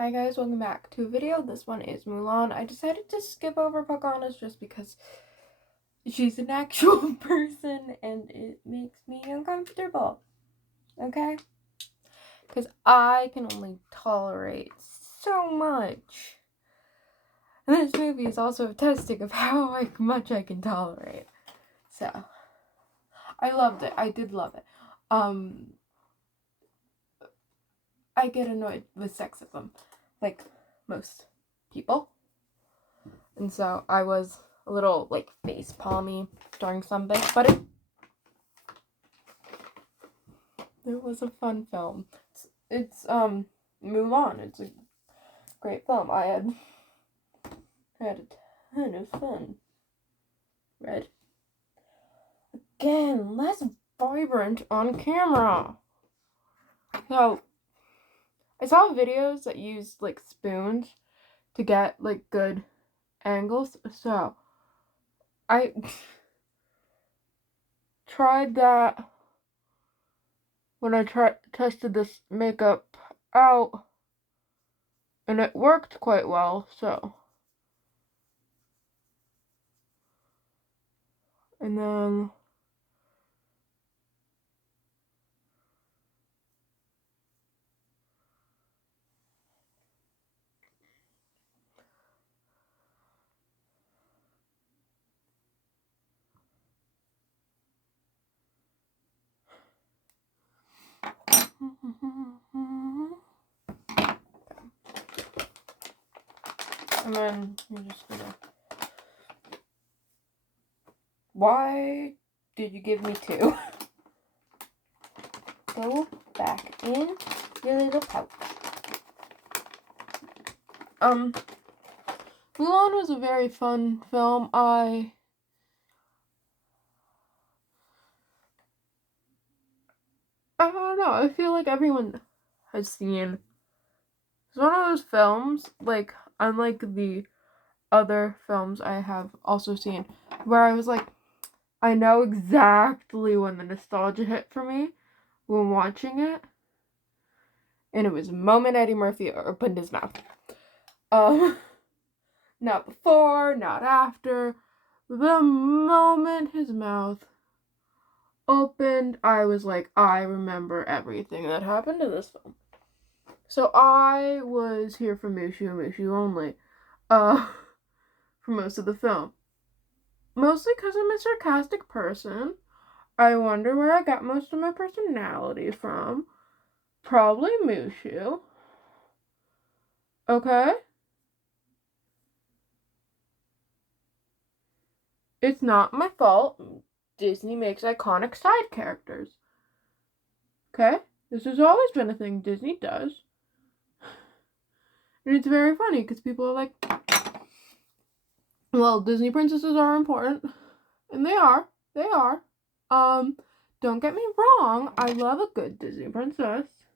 Hi guys, welcome back to a video. This one is Mulan. I decided to skip over Pocahontas just because she's an actual person and it makes me uncomfortable. Okay? Because I can only tolerate so much. And this movie is also a testing of how much I can tolerate. So, I loved it. I did love it. I get annoyed with sexism, like most people. And so I was a little face palmy during something, but it was a fun film. It's Mulan. It's a great film. I had a ton of fun. Red. Again, less vibrant on camera. So I saw videos that used spoons to get good angles. So I tried that when I tested this makeup out, and it worked quite well. So, and then you're just gonna. Why did you give me two? Go back in your little pouch. Mulan was a very fun film. I don't know. I feel like everyone has seen. It's one of those films, unlike the other films I have also seen, where I was like, I know exactly when the nostalgia hit for me when watching it. And it was the moment Eddie Murphy opened his mouth. Not before, not after. The moment his mouth opened, I was like, I remember everything that happened to this film. So I was here for Mushu only, for most of the film. Mostly because I'm a sarcastic person. I wonder where I got most of my personality from. Probably Mushu. Okay? It's not my fault. Disney makes iconic side characters. Okay? This has always been a thing Disney does. And it's very funny because people are like, well, Disney princesses are important. And they are. They are. Don't get me wrong. I love a good Disney princess.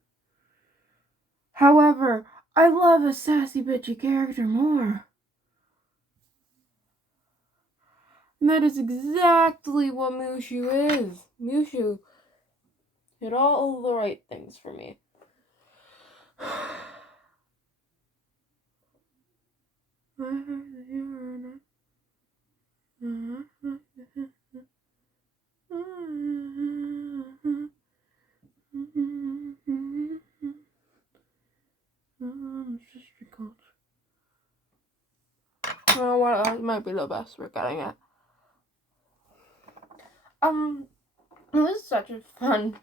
However, I love a sassy bitchy character more. And that is exactly what Mushu is. Mushu did all the right things for me. Oh, well, that might be the best we're getting at. It was such a fun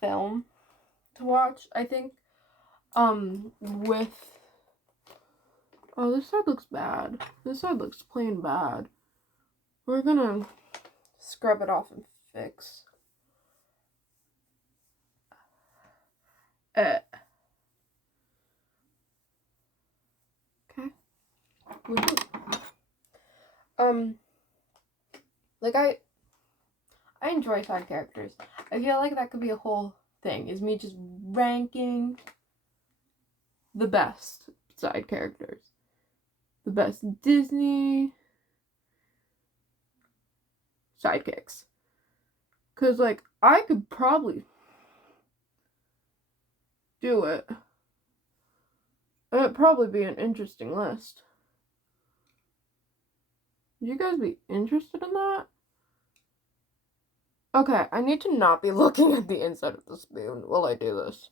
film to watch. I think, with. Oh, this side looks bad. This side looks plain bad. We're gonna scrub it off and fix it. Okay. Like I enjoy side characters. I feel like that could be a whole thing, is me just ranking the best side characters. The best Disney sidekicks. Because, I could probably do it. It'd probably be an interesting list. Would you guys be interested in that? Okay, I need to not be looking at the inside of the spoon while I do this.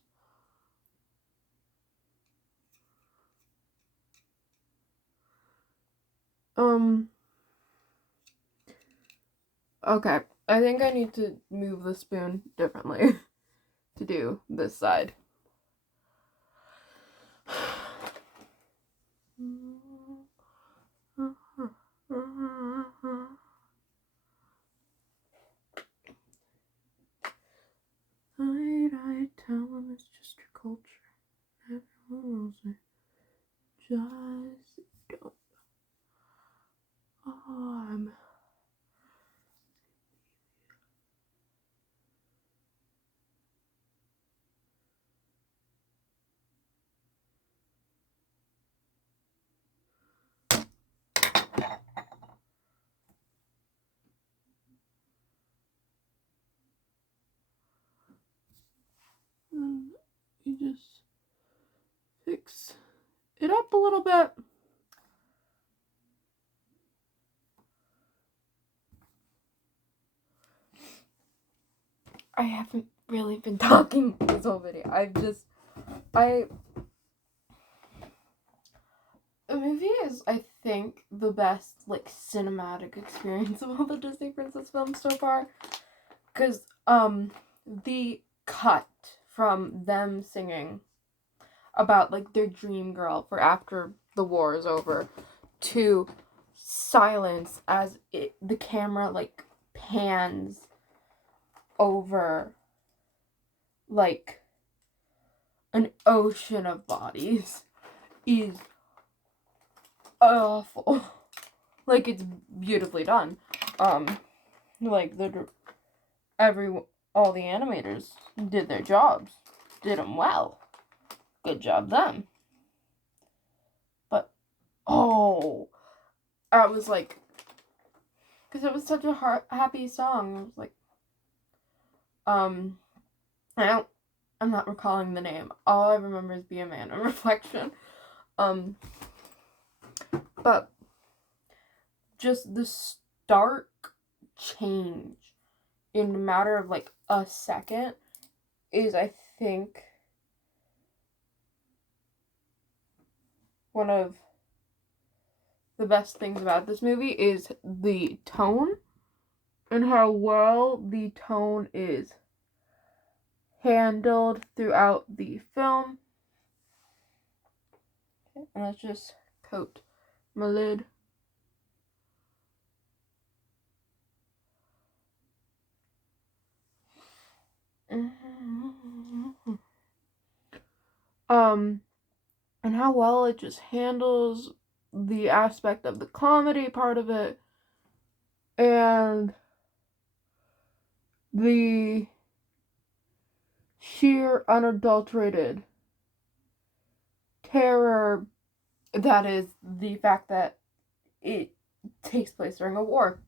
Okay, I think I need to move the spoon differently to do this side. I tell them it's just your culture. Everyone knows it. Just don't. I'm. You just fix it up a little bit. I haven't really been talking this whole video. The movie is, I think, the best, like, cinematic experience of all the Disney Princess films so far. Because, the cut from them singing about, like, their dream girl for after the war is over to silence as the camera, like, pans over, like, an ocean of bodies is awful. Like, it's beautifully done. Like, all the animators did their jobs. Did them well. Good job, them. But, I was like, because it was such a happy song. I was like, I'm not recalling the name. All I remember is Be a Man in Reflection. But just the stark change in a matter of like a second is, I think, one of the best things about this movie is the tone and how well the tone is handled throughout the film. Okay, and let's just coat my lid. And how well it just handles the aspect of the comedy part of it and the sheer unadulterated terror that is the fact that it takes place during a war.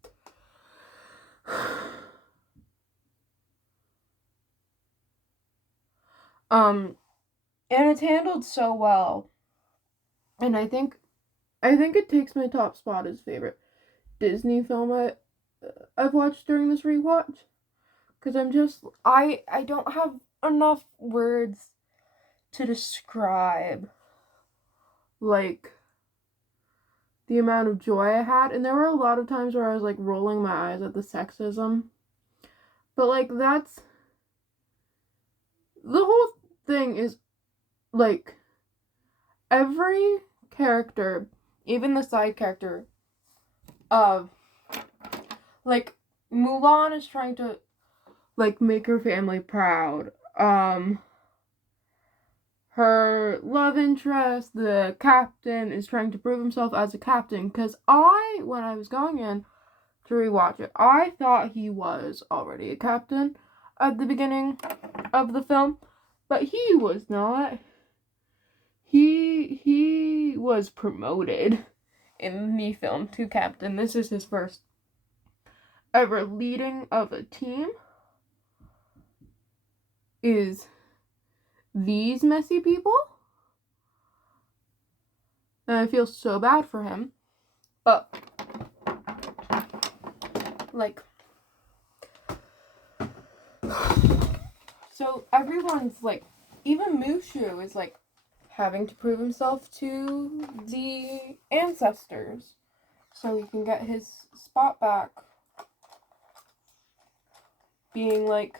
And it's handled so well. And I think it takes my top spot as favorite Disney film I've watched during this rewatch. Because I don't have enough words to describe, like, the amount of joy I had. And there were a lot of times where I was, like, rolling my eyes at the sexism. But, like, that's... The whole thing is, like, every character, even the side character of, like, Mulan is trying to, like, make her family proud. Her love interest, the captain, is trying to prove himself as a captain. Because when I was going in to rewatch it, I thought he was already a captain at the beginning of the film. But he was not. He was promoted in the film to captain. This is his first ever leading of a team. Is these messy people? And I feel so bad for him. But, like, so everyone's, like, even Mushu is, like, having to prove himself to the ancestors so he can get his spot back being, like,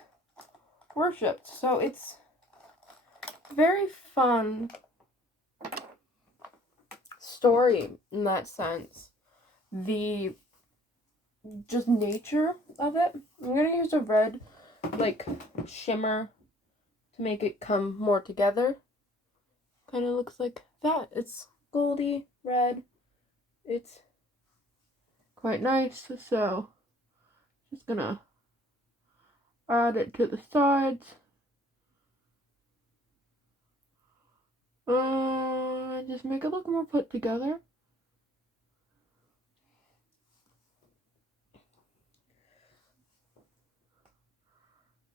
worshipped. So it's very fun story in that sense. The just nature of it. I'm gonna use a red, like, shimmer to make it come more together. Kind of looks like that. It's goldy red. It's quite nice. So just gonna add it to the sides. Just make it look more put together.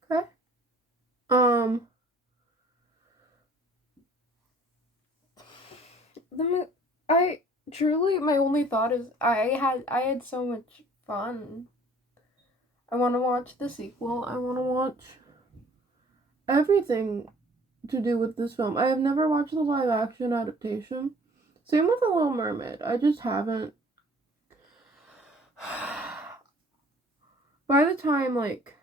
Okay. I truly, my only thought is I had so much fun. I want to watch the sequel. I want to watch everything to do with this film. I have never watched the live action adaptation. Same with The Little Mermaid. I just haven't. By the time, like,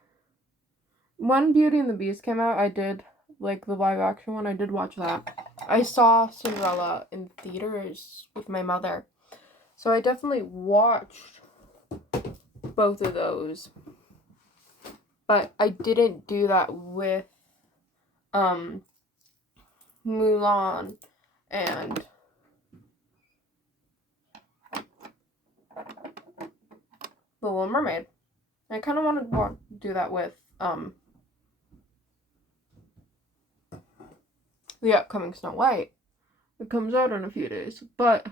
when Beauty and the Beast came out, I did, like, the live action one. I did watch that. I saw Cinderella in theaters with my mother. So I definitely watched both of those. But I didn't do that with Mulan and The Little Mermaid. I kind of wanted to do that with the upcoming Snow White. It comes out in a few days. But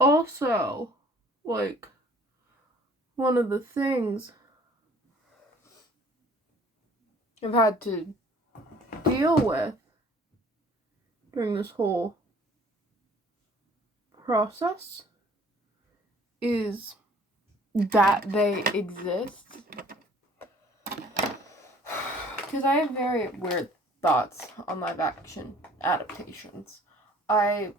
also, like, one of the things I've had to deal with during this whole process is that they exist. Because I have very weird thoughts on live action adaptations. My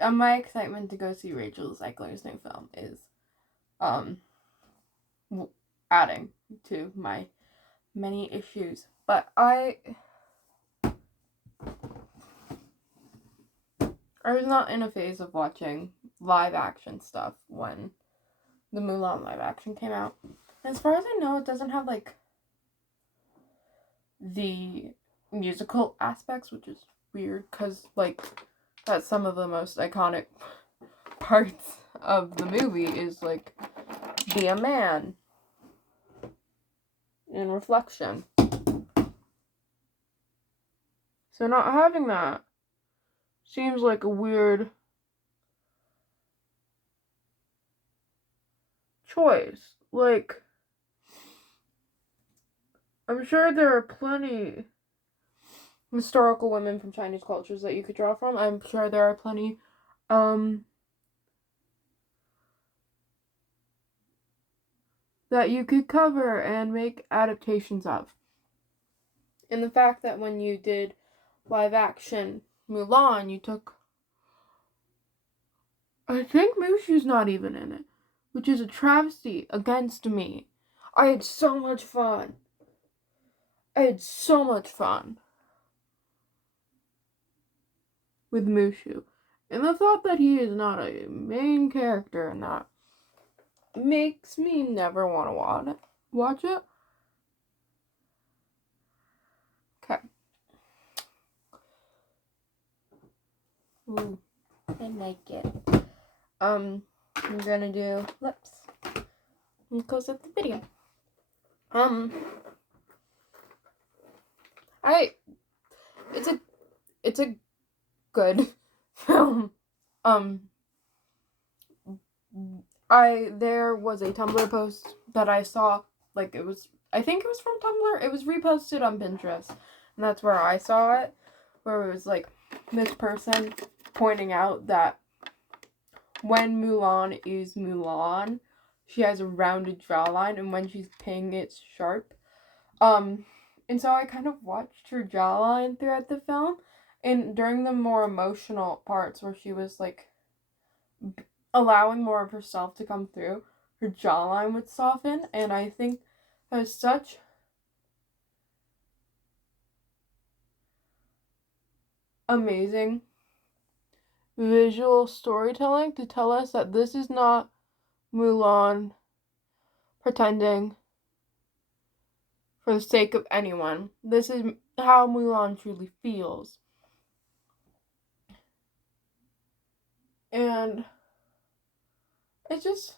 excitement to go see Rachel Zegler's new film is adding to my many issues. But I was not in a phase of watching live action stuff when the Mulan live action came out. As far as I know, it doesn't have, like, the musical aspects, which is weird, because, like, that's some of the most iconic parts of the movie is, like, be a man in reflection. So not having that seems like a weird choice. Like, I'm sure there are plenty historical women from Chinese cultures that you could draw from. I'm sure there are plenty that you could cover and make adaptations of. And the fact that when you did live action Mulan, you took, I think Mushu's not even in it, which is a travesty against me. I had so much fun. With Mushu. And the thought that he is not a main character in that makes me never want to watch it. Okay. Ooh, I like it. I'm gonna do lips and close up the video. It's a good film. There was a Tumblr post that I saw, I think it was from Tumblr. It was reposted on Pinterest, and that's where I saw it. where it was like this person pointing out that when Mulan is Mulan, she has a rounded jawline, and when she's Ping, it's sharp. And so I kind of watched her jawline throughout the film, and during the more emotional parts where she was like allowing more of herself to come through, her jawline would soften, and I think that was such amazing visual storytelling to tell us that this is not Mulan pretending for the sake of anyone. This is how Mulan truly feels. And it's just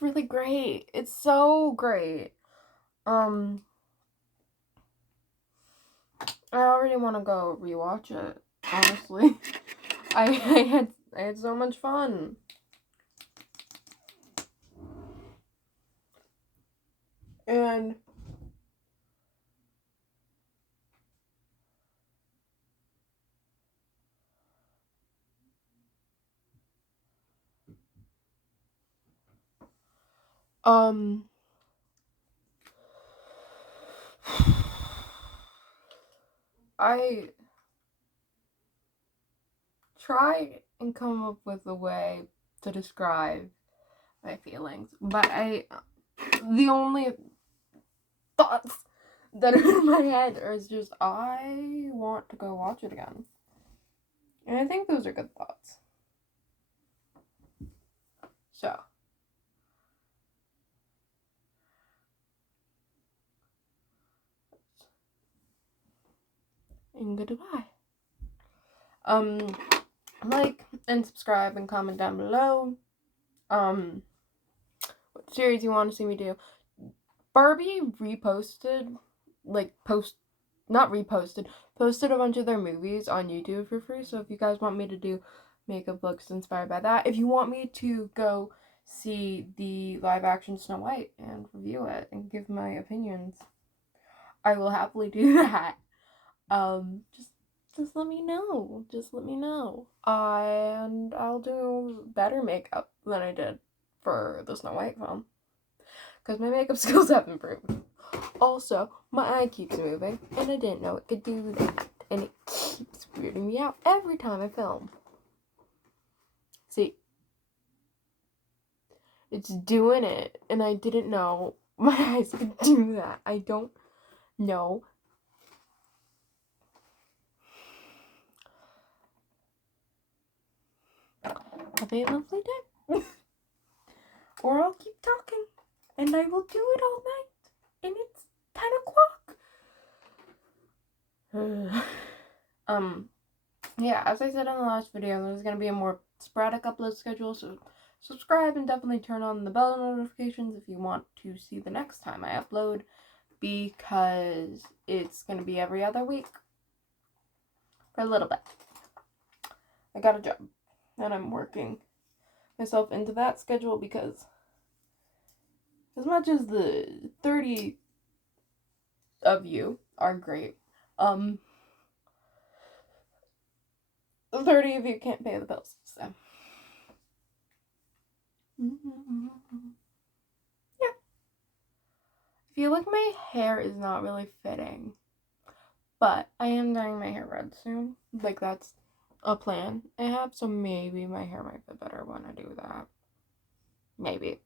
really great. It's so great. I already want to go rewatch it, honestly. I had so much fun. And I try and come up with a way to describe my feelings, but the only thoughts that are in my head are just, I want to go watch it again. And I think those are good thoughts. So, and goodbye. Like and subscribe and comment down below. What series you want to see me do. Barbie reposted, posted a bunch of their movies on YouTube for free. So if you guys want me to do makeup looks inspired by that, if you want me to go see the live action Snow White and review it and give my opinions, I will happily do that. Just let me know. Just let me know. And I'll do better makeup than I did for the Snow White film, because my makeup skills have improved. Also, my eye keeps moving, and I didn't know it could do that, and it keeps weirding me out every time I film. See, it's doing it, and I didn't know my eyes could do that. I don't know. Have a lovely day. Or I'll keep talking, and I will do it all night, and it's 10 o'clock. Yeah, as I said in the last video, there's going to be a more sporadic upload schedule, so subscribe and definitely turn on the bell notifications if you want to see the next time I upload, because it's going to be every other week for a little bit. I got a job, and I'm working myself into that schedule, because as much as the 30 of you are great, 30 of you can't pay the bills, so yeah. I feel like my hair is not really fitting, but I am dyeing my hair red soon. Like, that's a plan I have, so maybe my hair might fit better when I do that. Maybe.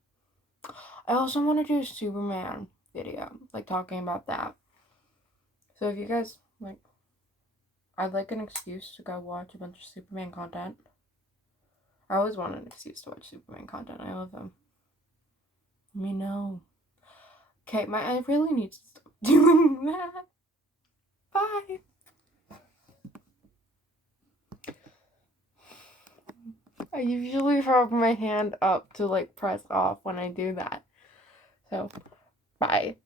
I also want to do a Superman video, like, talking about that. So if you guys, like, I'd like an excuse to go watch a bunch of Superman content. I always want an excuse to watch Superman content. I love him. Let me know. Okay, I really need to stop doing that. Bye. I usually have my hand up to, like, press off when I do that. So, bye.